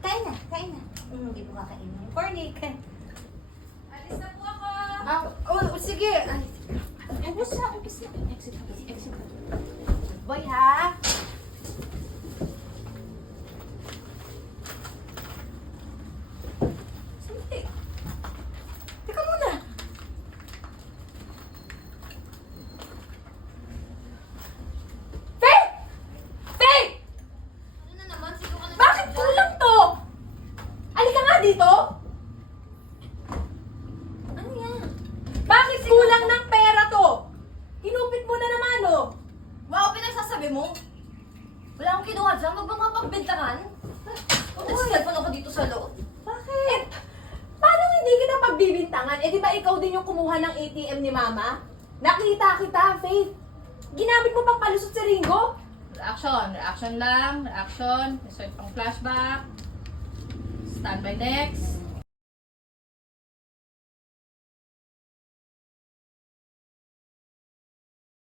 Kain na, kain na. Hindi po kakain yung cornic. Alis na po ako. Sige. Ay, ubus na. Exit. Boy, ha? Sandali. Teka muna. Faith! Faith! Ano na naman? Sino ka na? Bakit kulang to? Alika nga dito. Ano yan? Bakit kulang ng pera to? Inupit mo na naman, oh. Wow, pinagsasabi mo? Wala akong kinuha dyan. Huwag ba mga pagbintangan? Nagsiselfon ako dito sa loob. Bakit? Paano hindi kita pagbibintangan? Eh, di ba ikaw din yung kumuha ng ATM ni Mama? Nakita kita, Faith. Ginamit mo pang palusot si Ringo? Reaction lang. Reaction. Insert pang flashback. Standby next.